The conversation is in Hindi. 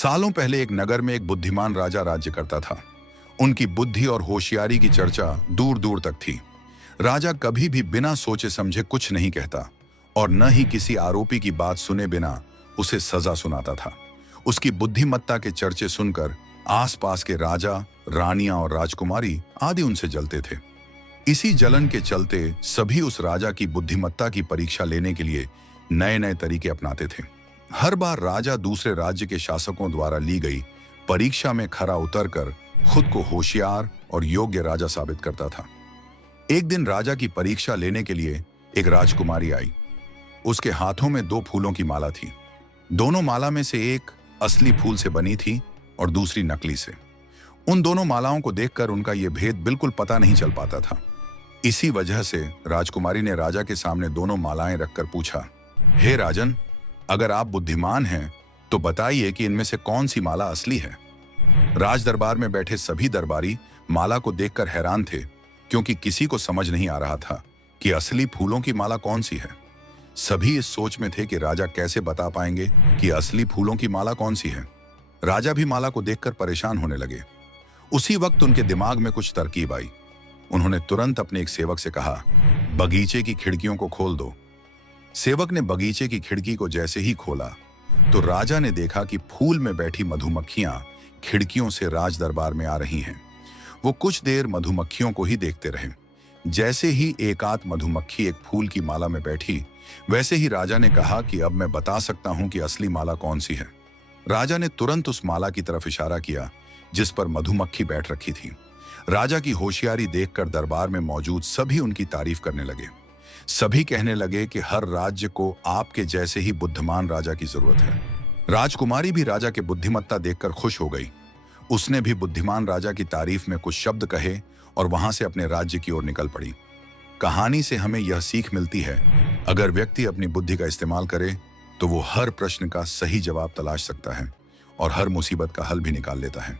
सालों पहले एक नगर में एक बुद्धिमान राजा राज्य करता था। उनकी बुद्धि और होशियारी की चर्चा दूर दूर तक थी। राजा कभी भी बिना सोचे समझे कुछ नहीं कहता और न ही किसी आरोपी की बात सुने बिना उसे सजा सुनाता था। उसकी बुद्धिमत्ता के चर्चे सुनकर आसपास के राजा, रानियां और राजकुमारी आदि उनसे जलते थे। इसी जलन के चलते सभी उस राजा की बुद्धिमत्ता की परीक्षा लेने के लिए नए नए तरीके अपनाते थे। हर बार राजा दूसरे राज्य के शासकों द्वारा ली गई परीक्षा में खरा उतरकर खुद को होशियार और योग्य राजा साबित करता था। एक दिन राजा की परीक्षा लेने के लिए एक राजकुमारी आई। उसके हाथों में 2 फूलों की माला थी। दोनों माला में से एक असली फूल से बनी थी और दूसरी नकली से। उन दोनों मालाओं को देखकर उनका यह भेद बिल्कुल पता नहीं चल पाता था। इसी वजह से राजकुमारी ने राजा के सामने दोनों मालाएं रखकर पूछा, हे राजन, अगर आप बुद्धिमान हैं तो बताइए कि इनमें से कौन सी माला असली है। राज दरबार में बैठे सभी दरबारी माला को देखकर हैरान थे, क्योंकि किसी को समझ नहीं आ रहा था कि असली फूलों की माला कौन सी है। सभी इस सोच में थे कि राजा कैसे बता पाएंगे कि असली फूलों की माला कौन सी है। राजा भी माला को देखकर परेशान होने लगे। उसी वक्त उनके दिमाग में कुछ तरकीब आई। उन्होंने तुरंत अपने एक सेवक से कहा, बगीचे की खिड़कियों को खोल दो। सेवक ने बगीचे की खिड़की को जैसे ही खोला तो राजा ने देखा कि फूल में बैठी मधुमक्खियां खिड़कियों से राज दरबार में आ रही हैं। वो कुछ देर मधुमक्खियों को ही देखते रहे। जैसे ही एकाध मधुमक्खी एक फूल की माला में बैठी, वैसे ही राजा ने कहा कि अब मैं बता सकता हूं कि असली माला कौन सी है। राजा ने तुरंत उस माला की तरफ इशारा किया जिस पर मधुमक्खी बैठ रखी थी। राजा की होशियारी देखकर दरबार में मौजूद सभी उनकी तारीफ करने लगे। सभी कहने लगे कि हर राज्य को आपके जैसे ही बुद्धिमान राजा की जरूरत है। राजकुमारी भी राजा के बुद्धिमत्ता देखकर खुश हो गई। उसने भी बुद्धिमान राजा की तारीफ में कुछ शब्द कहे और वहां से अपने राज्य की ओर निकल पड़ी। कहानी से हमें यह सीख मिलती है, अगर व्यक्ति अपनी बुद्धि का इस्तेमाल करे तो वो हर प्रश्न का सही जवाब तलाश सकता है और हर मुसीबत का हल भी निकाल लेता है।